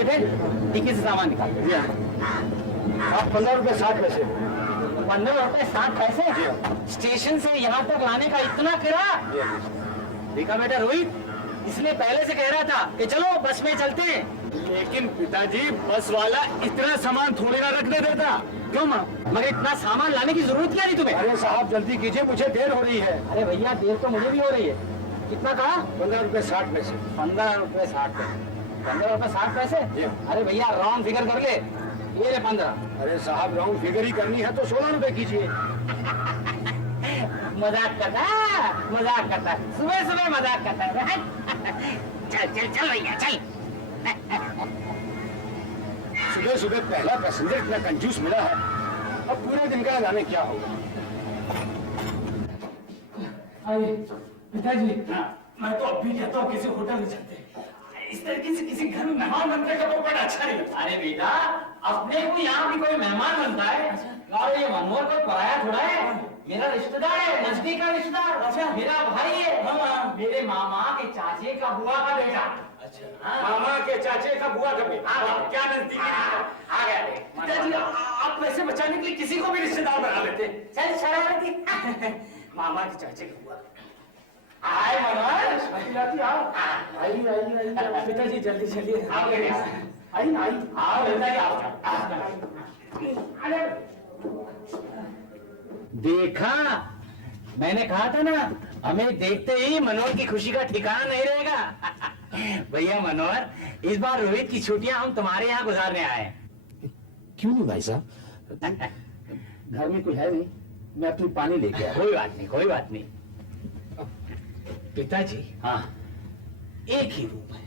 बेटे, टिक्की से सामान निकाल। आप 15 रुपए 60 पैसे। 15 रुपए 60 पैसे? स्टेशन से यहाँ तक लाने का इतना किराया? देखा बेटा रोहित, इसलिए पहले से कह रहा था कि चलो बस में चलते हैं। लेकिन पिताजी, बस वाला इतना सामान थोड़ी ना रखने देता। क्यों माँ, मगर इतना सामान लाने की जरूरत क्या नहीं तुम्हें? अरे साहब जल्दी कीजिए, मुझे देर हो रही है। अरे भैया देर तो मुझे भी हो रही है। कितना कहा? 15 रुपए 60 पैसे। 15 रुपए 60 पैसे। 15 रुपए 60 पैसे? अरे भैया राउंड फिगर कर ले, ये ले 15। अरे साहब राउंड फिगर ही करनी है तो 16 रुपए कीजिए। मजाक करता है, मजाक करता है, सुबह सुबह मजाक करता है। चल चल चल भैया चल। सुबह सुबह पहला पैसेंजर इतना कंजूस मिला है, अब पूरे दिन का जाने क्या होगा। पिताजी, मैं तो अब भी कहता हूँ किसी होटल में चलते हैं। इस तरीके से किसी घर में मेहमान बनने का तो बड़ा अच्छा नहीं लगता। अरे बेटा, अपने को यहाँ भी कोई मेहमान बनता है और ये मनोहर कोई पराया थोड़ा है। मेरा रिश्तेदार है, नजदीक का रिश्तेदार। अच्छा, मेरा भाई है। हाँ, मेरे मामा के चाचे का बुआ का बेटा। अच्छा, मामा के चाचे का बुआ का बेटा। क्या नजदीकी आ गया देख। पिताजी, आप पैसे बचाने के लिए किसी को भी रिश्तेदार बना लेते। चल शरारती। मामा के चाचे का बुआ। आए मनोहर, आइए। पिताजी जल्दी चलिए। आओ बेटे। आइए ना, आइए। आओ बेटा, आओ। देखा, मैंने कहा था ना, हमें देखते ही मनोहर की खुशी का ठिकाना नहीं रहेगा। भैया मनोहर, इस बार रोहित की छुट्टियां हम तुम्हारे यहाँ गुजारने आए हैं। क्यों नहीं भाई साहब? घर में कोई है नहीं, मैं अपनी पानी लेके आया। कोई बात नहीं, कोई बात नहीं। पिताजी, हाँ, एक ही रूम है,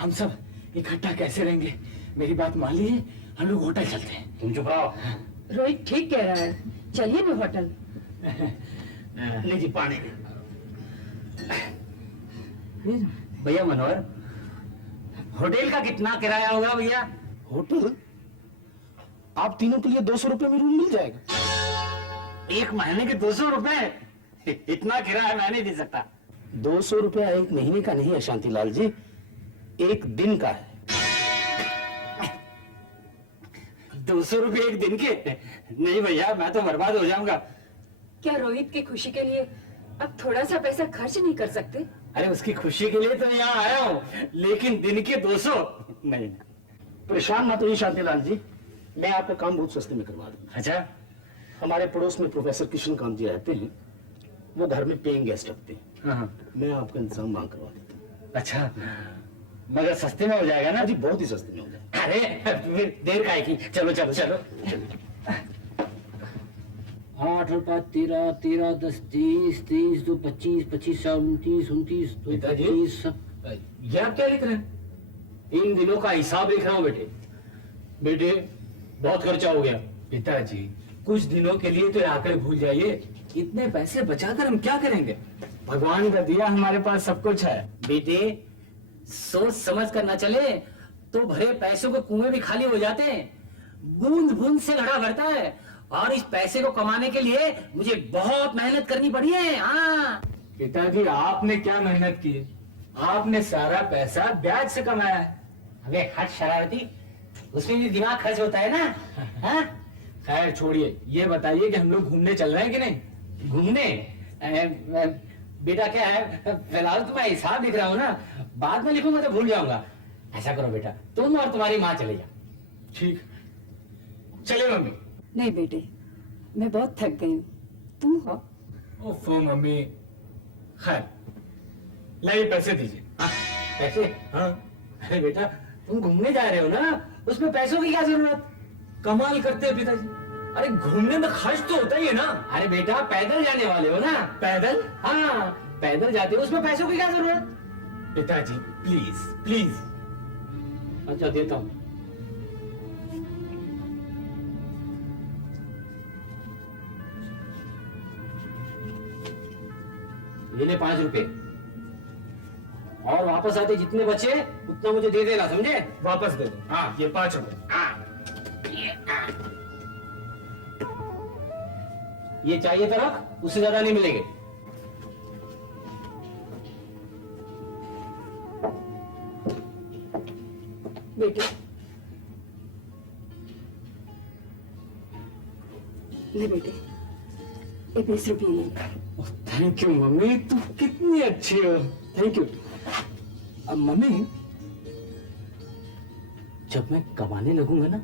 हम सब इकट्ठा कैसे रहेंगे? मेरी बात मान लीजिए, हम लोग होटल चलते हैं। तुम चुप रहो। रोहित ठीक कह रहा है, चलिए ना होटल। लीजिए पानी। भैया मनोहर, होटल का कितना किराया होगा भैया? होटल? आप तीनों के लिए 200 रुपए में रूम मिल जाएगा। एक महीने के 200 रुपए? इतना किराया मैं नहीं दे सकता। 200 रुपया एक महीने का नहीं है शांतिलाल जी, एक दिन का है। 200 रुपए एक दिन के? नहीं भैया, मैं तो बर्बाद हो जाऊंगा। क्या रोहित की खुशी के लिए अब थोड़ा सा पैसा खर्च नहीं कर सकते? अरे उसकी खुशी के लिए तो यहाँ आया हूँ, लेकिन दिन के 200 नहीं। परेशान मत होइए शांतिलाल जी, मैं आपका काम बहुत सस्ते में करवा दूंगा। अच्छा, हमारे पड़ोस में प्रोफेसर कृष्णकांत जी रहते हैं, वो घर में पेइंग गेस्ट रखते हैं। हाँ। मैं आपका इंतजाम वहां करवा देता हूँ। अच्छा, मगर सस्ते में हो जाएगा ना? जी बहुत ही सस्ते में हो जाएगा। अरे फिर देर काहे की, चलो चलो चलो। 8 और 5 13, 13 10 30, 30 2 25, 25 4 29, 29 2 पिताजी? 25। ये आप क्या लिख रहे हैं? इन दिनों का हिसाब लिख रहा हूँ बेटे। बेटे, बहुत खर्चा हो गया। पिताजी, कुछ दिनों के लिए तो ये आंकड़े भूल जाइए। इतने पैसे बचाकर हम क्या करेंगे? भगवान का दिया हमारे पास सब कुछ है। बेटे, सोच समझ कर न चले तो भरे पैसों के कुएं भी खाली हो जाते हैं। बूंद बूंद से घड़ा भरता है, और इस पैसे को कमाने के लिए मुझे बहुत मेहनत करनी पड़ी है। हाँ पिताजी, आपने क्या मेहनत की? आपने सारा पैसा ब्याज से कमाया है। अबे हट शरारती, उसमें भी दिमाग खर्च होता है ना। हाँ? खैर छोड़िए, ये बताइए कि हम लोग घूमने चल रहे हैं कि नहीं? घूमने? बेटा क्या है, फिलहाल तो मैं हिसाब लिख रहा हूँ ना, बाद में लिखूंगा तो भूल जाऊंगा। ऐसा करो बेटा, तुम और तुम्हारी माँ चले जाओ। ठीक, चले मम्मी। नहीं बेटे, मैं बहुत थक गई हूँ, तुम हो। ओफो मम्मी, खैर लाइए पैसे दीजिए। पैसे? हाँ, अरे बेटा, तुम घूमने जा रहे हो ना, उसमें पैसों की क्या जरूरत? कमाल करते हैं पिताजी। अरे घूमने में खर्च तो होता ही है ना। अरे बेटा, पैदल जाने वाले हो ना? पैदल? हाँ, पैदल जाते हो, उसमें पैसों की क्या जरूरत? पिताजी प्लीज प्लीज। अच्छा देता हूँ। ये ले 5 रुपए, और वापस आते जितने बचे उतना मुझे दे देना, समझे? वापस दे दो। हाँ, ये 5 रुपए। ये चाहिए तो रख, उससे ज्यादा नहीं मिलेंगे। बेटे, ले बेटे, ये 20 रुपये ले। थैंक यू मम्मी, तुम कितनी अच्छी हो। Thank you. अब मम्मी, जब मैं कमाने लगूंगा ना,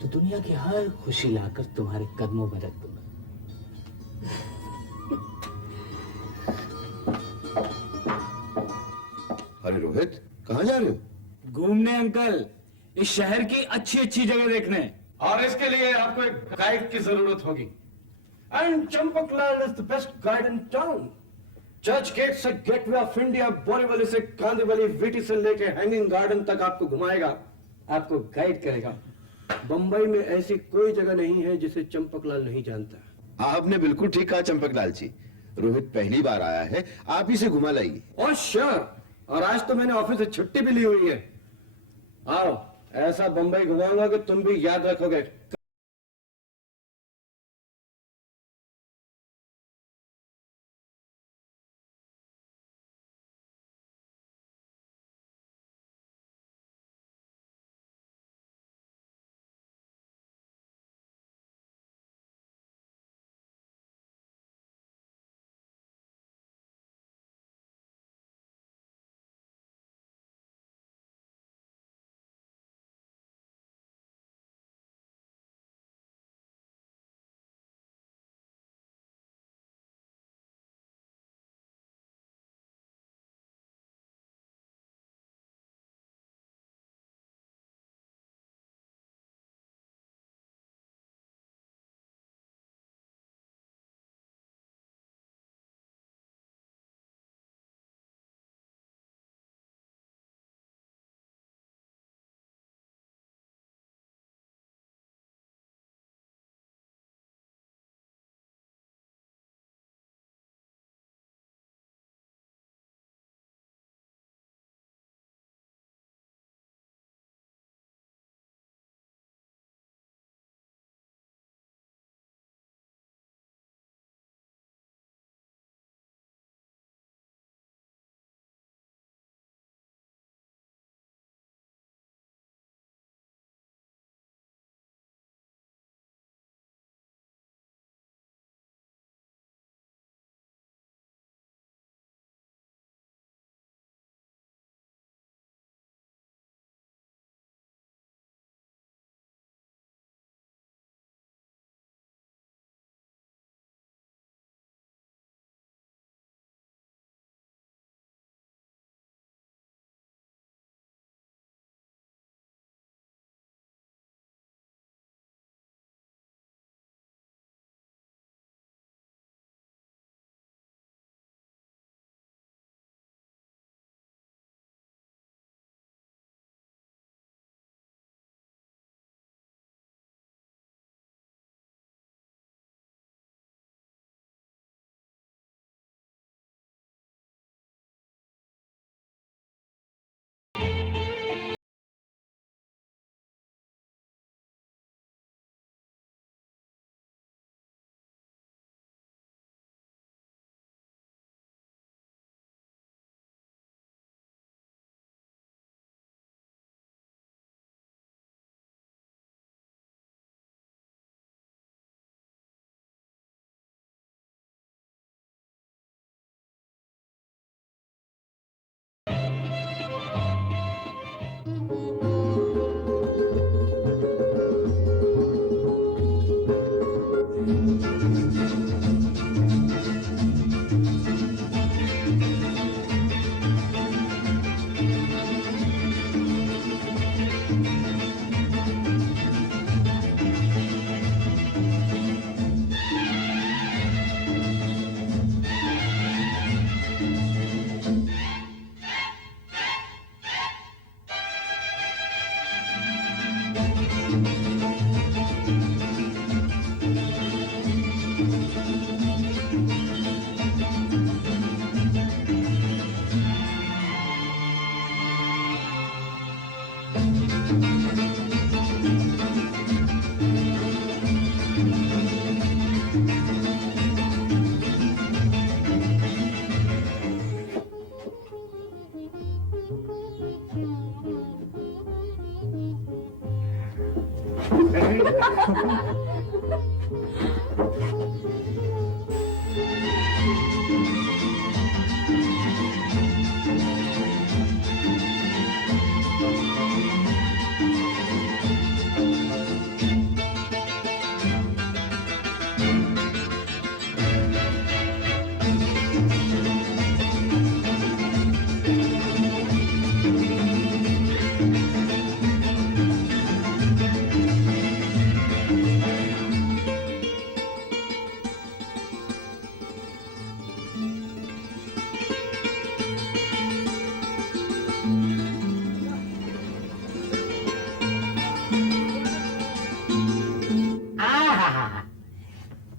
तो दुनिया की हर खुशी लाकर तुम्हारे कदमों में रख दूंगा। अरे रोहित, कहाँ जा रहे हो? घूमने अंकल, इस शहर की अच्छी अच्छी जगह देखने। और इसके लिए आपको एक गाइड की जरूरत होगी। And Champaklal is the best guide in town. Churchgate से गेटवे ऑफ इंडिया, बोरीवली से कांदीवली, वीटी से लेके हैंगिंग गार्डन तक आपको घुमाएगा, आपको गाइड करेगा। बंबई में ऐसी कोई जगह नहीं है जिसे चंपकलाल नहीं जानता। आपने बिल्कुल ठीक कहा चंपकलाल जी। रोहित पहली बार आया है, आप ही से घुमा लाइए। और श्योर, और आज तो मैंने ऑफिस से छुट्टी भी ली हुई है। आओ, ऐसा बंबई घुमाऊंगा कि तुम भी याद रखोगे।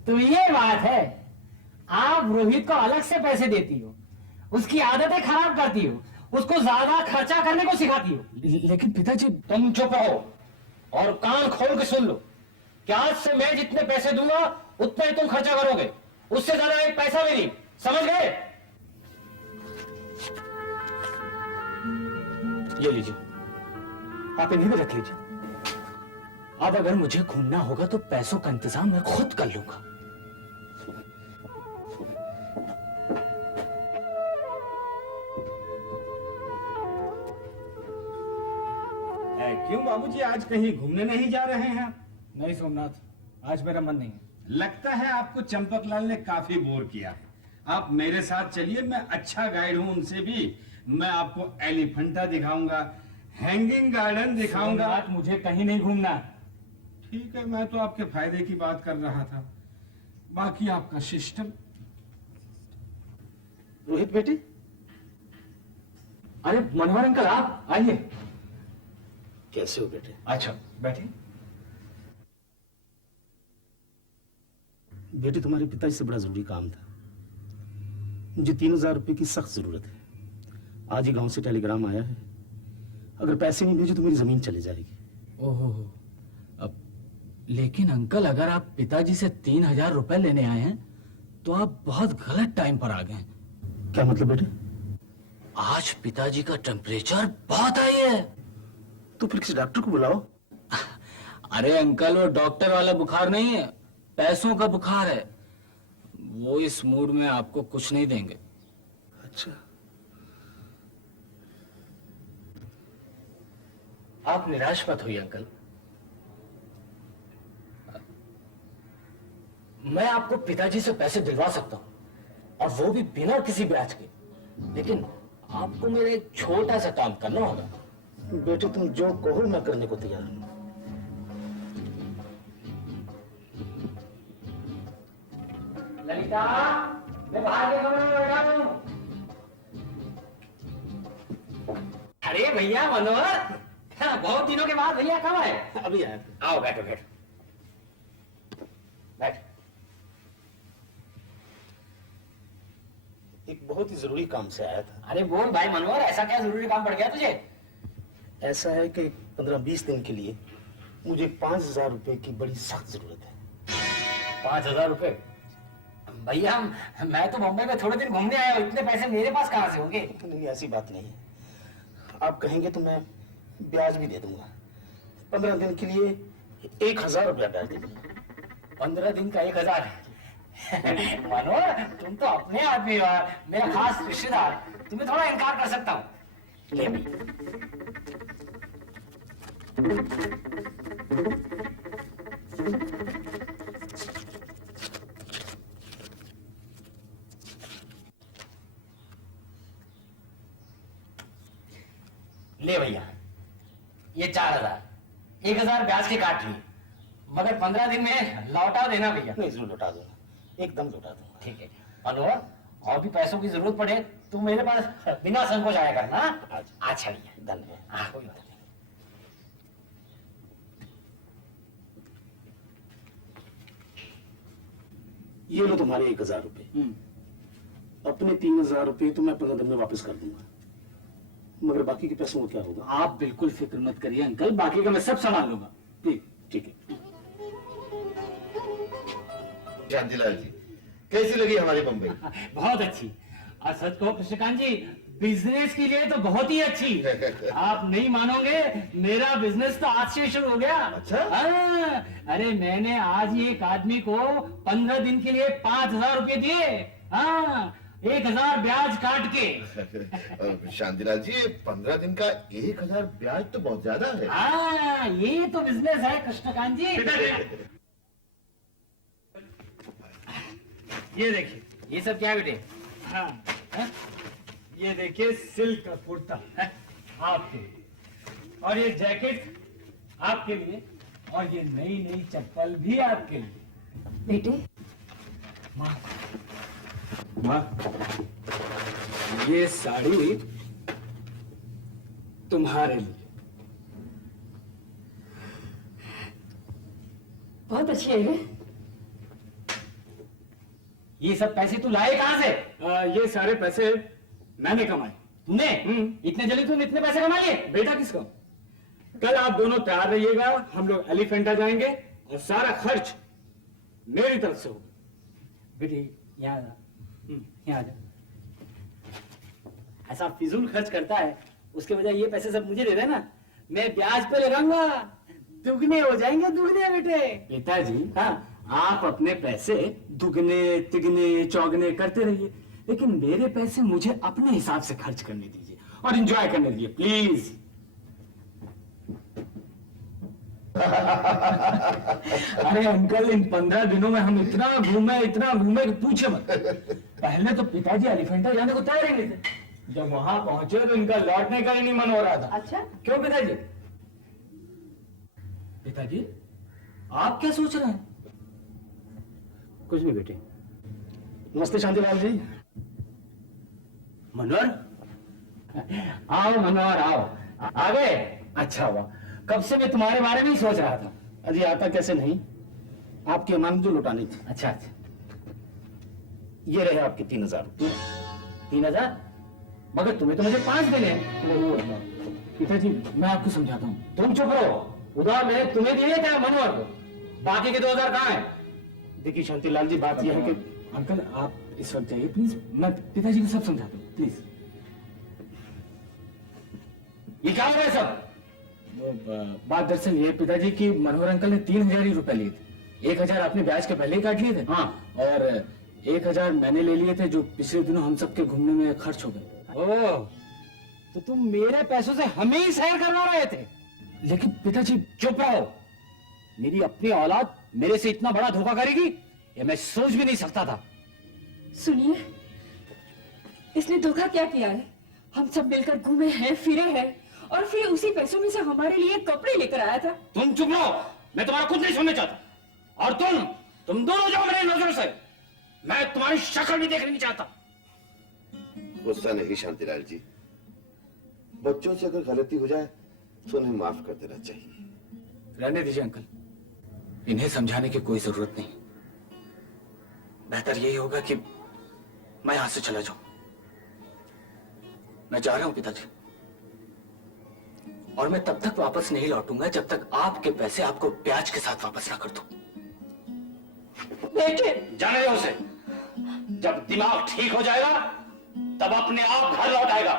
तो ये बात है, आप रोहित को अलग से पैसे देती हो, उसकी आदतें खराब करती हो, उसको ज्यादा खर्चा करने को सिखाती हो। लेकिन पिताजी, तुम चुप रहो और कान खोल के सुन लो कि आज से मैं जितने पैसे दूंगा उतना ही तुम खर्चा करोगे, उससे ज्यादा एक पैसा भी नहीं, समझ गए? ये लीजिए, आप इन्हीं में रख लीजिए। अब अगर मुझे घूमना होगा तो पैसों का इंतजाम मैं खुद कर लूंगा। क्यों बाबूजी, आज कहीं घूमने नहीं जा रहे हैं? नहीं सोमनाथ, आज मेरा मन नहीं है। लगता है आपको चंपकलाल ने काफी बोर किया है। आप मेरे साथ चलिए, मैं अच्छा गाइड हूं उनसे भी। मैं आपको एलिफेंटा दिखाऊंगा, हैंगिंग गार्डन दिखाऊंगा। सोमनाथ, मुझे कहीं नहीं घूमना। ठीक है, मैं तो आपके फायदे की बात कर रहा था, बाकी आपका सिस्टम। रोहित बेटे, अरे मनोहर अंकल, आप आइए। कैसे हो बेटे? अच्छा, बैठिए। बेटे, तुम्हारे पिताजी से बड़ा जरूरी काम था। मुझे 3,000 रुपए की सख्त जरूरत है। आज ही गांव से टेलीग्राम आया है, अगर पैसे नहीं भेजे तो मेरी जमीन चली जाएगी। ओहो, अब लेकिन अंकल, अगर आप पिताजी से 3,000 रुपए लेने आए हैं तो आप बहुत गलत टाइम पर आ गए। क्या मतलब बेटे? आज पिताजी का टेम्परेचर बहुत हाई है। तो फिर किसी डॉक्टर को बुलाओ। अरे अंकल, वो डॉक्टर वाला बुखार नहीं है, पैसों का बुखार है। वो इस मूड में आपको कुछ नहीं देंगे। अच्छा, आप निराश मत होइए अंकल, मैं आपको पिताजी से पैसे दिलवा सकता हूं, और वो भी बिना किसी ब्याज के। लेकिन आपको मेरा एक छोटा सा काम करना होगा। बेटे, तुम जो कहो मैं करने को तैयार हूं। ललिता, मैं बाहर के कमरे में बैठा हूं। अरे भैया मनोहर, बहुत दिनों के बाद भैया कब आए? अभी आया। आओ, बैठो बैठो बैठ। एक बहुत ही जरूरी काम से आया था। अरे बोल भाई मनोहर, ऐसा क्या जरूरी काम पड़ गया तुझे? ऐसा है कि 15-20 दिन के लिए मुझे 5,000 रुपए की बड़ी सख्त जरूरत है। 5,000 रुपए? भैया मैं तो मुंबई में थोड़े दिन घूमने आया हूँ, इतने पैसे मेरे पास कहाँ से होंगे? नहीं, ऐसी बात नहीं है। आप कहेंगे तो मैं ब्याज भी दे दूंगा। 15 दिन के लिए 1,000 रुपया ब्याज दे दूंगा। 15 दिन का 1,000? मनोहर, तुम तो अपने आदमी हो, मेरा खास रिश्तेदार, तुम्हें थोड़ा इनकार कर सकता हूँ। ले भी। ले भैया, ये 4,000, 1,000 ब्याज के काट लिए, मगर 15 दिन में लौटा देना भैया। नहीं, जरूर लौटा दूंगा, एकदम लौटा दूंगा। ठीक है मनोहर, और भी पैसों की जरूरत पड़े तो मेरे पास बिना संकोच आया करना। अच्छा भैया, धन्यवाद। हाँ, कोई बात नहीं। ये लो तुम्हारे 1,000 रुपए। अपने 3,000 रुपए तो मैं 15 दिन में वापस कर दूंगा, मगर बाकी के पैसों को क्या होगा? आप बिल्कुल फिक्र मत करिए अंकल, बाकी का मैं सब संभाल लूंगा। ठीक है। शांतिलाल जी, कैसी लगी हमारी बम्बई? बहुत अच्छी, और सच कहो कृष्णकांत जी, बिजनेस के लिए तो बहुत ही अच्छी। आप नहीं मानोगे, मेरा बिजनेस तो आज से शुरू हो गया। अच्छा? हाँ, अरे मैंने आज ही एक आदमी को 15 दिन के लिए 5,000 रुपए दिए। हाँ, 1,000 ब्याज काट के। शांतिलाल जी, 15 दिन का 1,000 ब्याज तो बहुत ज्यादा है। हाँ, ये तो बिजनेस है कृष्णकांत जी। ये देखिए, ये सब क्या है बेटे? हाँ, है? ये देखिए, सिल्क का कुर्ता है आपके लिए, और ये जैकेट आपके लिए, और ये नई नई चप्पल भी आपके लिए। बेटे, माँ, माँ, ये साड़ी तुम्हारे लिए। बहुत अच्छी है ये। ये सब पैसे तू लाए कहां से? ये सारे पैसे मैंने कमाए। तूने? इतने जल्दी तूने इतने पैसे कमा लिए? बेटा किसका? कल आप दोनों तैयार रहिएगा, हम लोग एलिफेंटा जाएंगे और सारा खर्च मेरी तरफ से होगा। बेटी यहाँ यहाँ आ जा। ऐसा फिजूल खर्च करता है, उसके बजाय ये पैसे सब मुझे दे देना, मैं ब्याज पे लगाऊंगा, दुगने हो जाएंगे, दुगने बेटे। पिताजी, हाँ, आप अपने पैसे दुगने तिगने चौगने करते रहिए, लेकिन मेरे पैसे मुझे अपने हिसाब से खर्च करने दीजिए और एंजॉय करने दीजिए प्लीज। अरे अंकल, इन 15 दिनों में हम इतना घूमे कि पूछे मत। पहले तो पिताजी एलिफेंटा जाने को तैयार ही नहीं थे, जब वहां पहुंचे तो इनका लौटने का ही नहीं मन हो रहा था। अच्छा? क्यों पिताजी? पिताजी, आप क्या सोच रहे हैं? कुछ नहीं बेटे। नमस्ते शांतिलाल जी। मनोहर, आओ मनोहर आओ। आ गए? अच्छा हुआ, कब से मैं तुम्हारे बारे में ही सोच रहा था। अजी आता कैसे नहीं, आपकी अमानत जो लौटानी थी। अच्छा अच्छा, ये रहे आपके 3000 रुपये। 3000? मगर तुम्हें तो मुझे 5 देने हैं। पिताजी, मैं आपको समझाता हूँ। तुम चुप रहो, उधार मैंने तुम्हें दिए थे मनोहर को, बाकी के 2000 कहाँ हैं? देखिए शांतिलाल जी, बात यह है कि अंकल आप इस वक्त जाइए प्लीज, मैं पिताजी को सब समझाता हूँ प्लीज। ये क्या हो रहा है सब? बात दरअसल ये पिताजी की मनोहर अंकल ने 3000 ही रुपए लिए थे। 1000 आपने ब्याज के पहले ही काट लिए थे। हाँ। और 1000 मैंने ले लिए थे, जो पिछले दिनों हम सबके घूमने में खर्च हो गए। ओह, तो तुम मेरे पैसों से हमें ही सैर करवा रहे थे? लेकिन पिताजी, चुप रहो, मेरी अपनी औलाद मेरे से इतना बड़ा धोखा करेगी ये मैं सोच भी नहीं सकता था। सुनिए, इसने धोखा क्या किया है? हम सब मिलकर घूमे हैं, फिरे हैं, और फिर उसी पैसों में से हमारे लिए कपड़े लेकर आया था। तुम चुप रहो, मैं तुम्हारा कुछ नहीं सुनना चाहता। और तुम दोनों जाओ मेरी नजरों से, मैं तुम्हारी शक्ल भी देखना नहीं चाहता। गुस्सा नहीं शांतिलाल जी, बच्चों से अगर गलती हो जाए तो उन्हें माफ कर देना चाहिए। रहने दीजिए अंकल, इन्हें समझाने की कोई जरूरत नहीं। बेहतर यही होगा कि मैं यहां से चला जाऊं। मैं जा रहा हूं पिताजी, और मैं तब तक वापस नहीं लौटूंगा जब तक आपके पैसे आपको ब्याज के साथ वापस ना कर दूं। बेटे, जाने दो उसे, जब दिमाग ठीक हो जाएगा तब अपने आप घर लौट आएगा।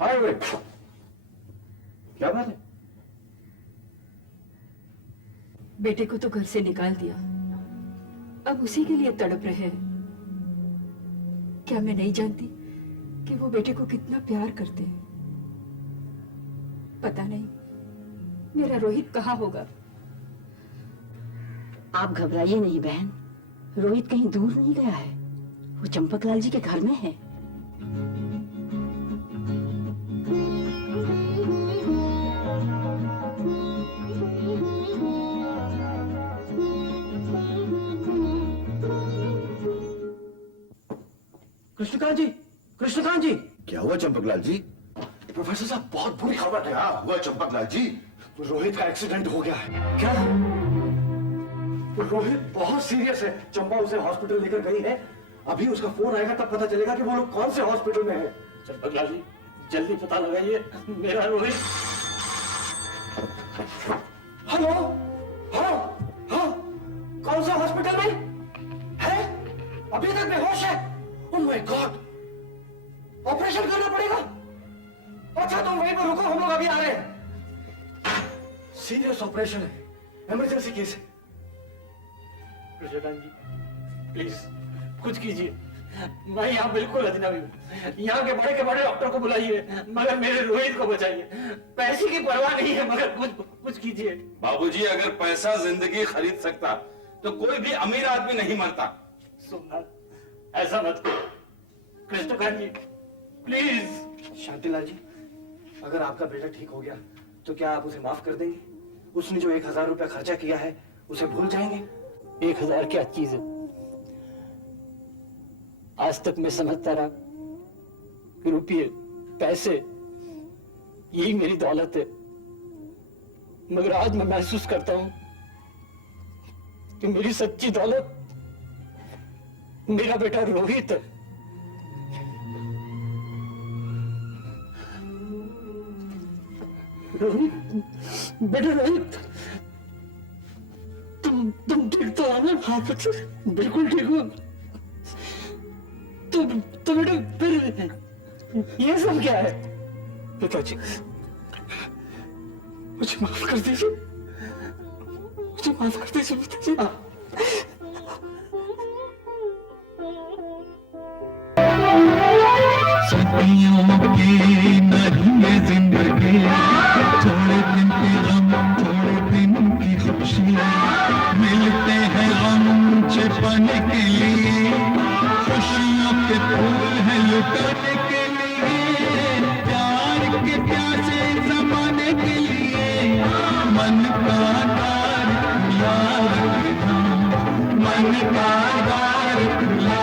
हाय वे, क्या बात है? बेटे को तो घर से निकाल दिया, अब उसी के लिए तड़प रहे हैं। क्या मैं नहीं जानती कि वो बेटे को कितना प्यार करते हैं? पता नहीं मेरा रोहित कहाँ होगा। आप घबराइए नहीं बहन, रोहित कहीं दूर नहीं गया है, वो चंपकलाल जी के घर में है। कृष्णकांत जी, कृष्णकांत जी। क्या हुआ चंपकलाल जी? प्रोफेसर साहब, बहुत बुरी खबर है। क्या हुआ चंपकलाल जी? रोहित का एक्सीडेंट हो गया है। क्या? रोहित बहुत सीरियस है, चंपा उसे हॉस्पिटल लेकर गई है। अभी उसका फोन आएगा तब पता चलेगा कि वो लोग कौन से हॉस्पिटल में है। चंपकलाल जी, जल्दी पता लगाइए मेरा रोहित। हेलो, हाँ हाँ, कौन सा हॉस्पिटल में है? अभी तक बेहोश है। ओह माय गॉड, ऑपरेशन करना पड़ेगा। अच्छा तुम वहीं पर रुको, हम लोग अभी आ रहे हैं। सीरियस ऑपरेशन है, इमरजेंसी केस है। कृष्णकांत जी, प्लीज कुछ कीजिए, मैं यहाँ बिल्कुल अजनबी हूँ। यहाँ के बड़े डॉक्टर को बुलाइए, मगर मेरे रोहित को बचाइए। पैसे की परवाह नहीं है, मगर कुछ कीजिए। बाबूजी, अगर पैसा जिंदगी खरीद सकता तो कोई भी अमीर आदमी नहीं मरता। सोमनाथ, ऐसा मत करो कृष्णकांत जी, प्लीज। शांतिलाल जी, अगर आपका बेटा ठीक हो गया तो क्या आप उसे माफ कर देंगे? उसने जो 1000 रुपया खर्चा किया है उसे भूल जाएंगे? 1000 क्या चीज है? आज तक मैं समझता रहा कि रुपये, पैसे यही मेरी दौलत है, मगर आज मैं महसूस करता हूं कि मेरी सच्ची दौलत मेरा बेटा रोहित है। रोहित, बेटा रोहित, तुम ठीक तो हो ना? हाँ बच्चे, बिल्कुल ठीक हो। तो बेटा फिर ये सब क्या है? पिताजी, मुझे माफ कर दीजिए, मुझे माफ कर दीजिए पिताजी। सदियों की नहीं ये जिंदगी, थोड़े दिन के गम थोड़े दिन की खुशियाँ, मिलते हैं गम छिपाने के लिए, खुशियों के फूल हैं लुटाने के लिए, प्यार के प्यासे जमाने के लिए, मन का द्वार खुला रखना, मन का द्वार खुला